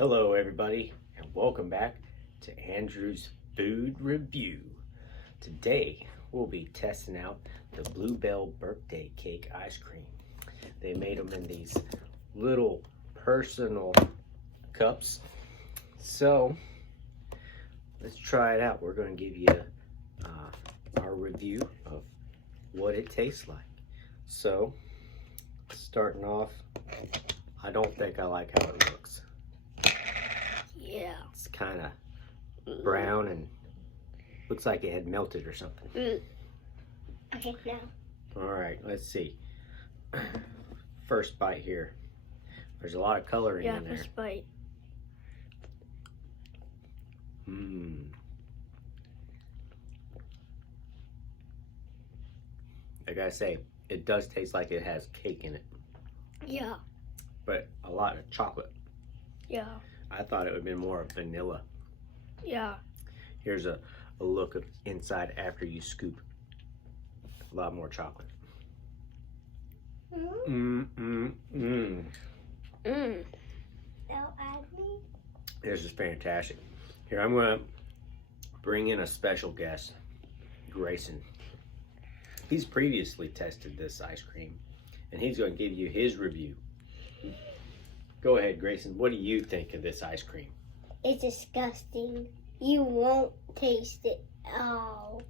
Hello everybody and welcome back to Andrew's Food Review. Today we'll be testing out the Bluebell birthday cake ice cream. They made them in these little personal cups. So let's try it out. We're going to give you our review of what it tastes like. So starting off, I don't think I like how it looks. Yeah. It's kind of brown and looks like it had melted or something. Okay, now. All right, let's see. First bite here. There's a lot of coloring in there. First bite. Like I say, it does taste like it has cake in it, Yeah. but a lot of chocolate. Yeah. I thought it would have been more of vanilla. Yeah. Here's a look of inside after you scoop. A lot more chocolate. This is fantastic. Here, I'm going to bring in a special guest, Grayson. He's previously tested this ice cream, and he's going to give you his review. Go ahead, Grayson. What do you think of this ice cream? It's disgusting. You won't taste it. Oh.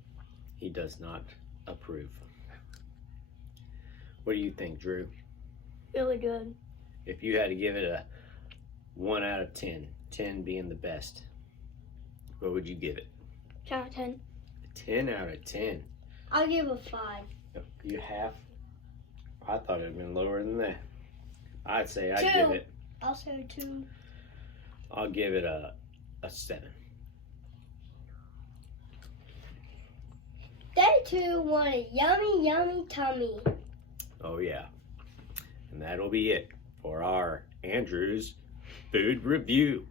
He does not approve. What do you think, Drew? Really good. If you had to give it a 1 out of 10, 10 being the best, what would you give it? 10 out of 10. 10 out of 10. I'll give it a 5. You have? I thought it would have been lower than that. I'd say I'd 2. give it. I'll say 2. I'll give it a 7. They too want a yummy, yummy tummy. Oh yeah. And that'll be it for our Andrew's Food Review.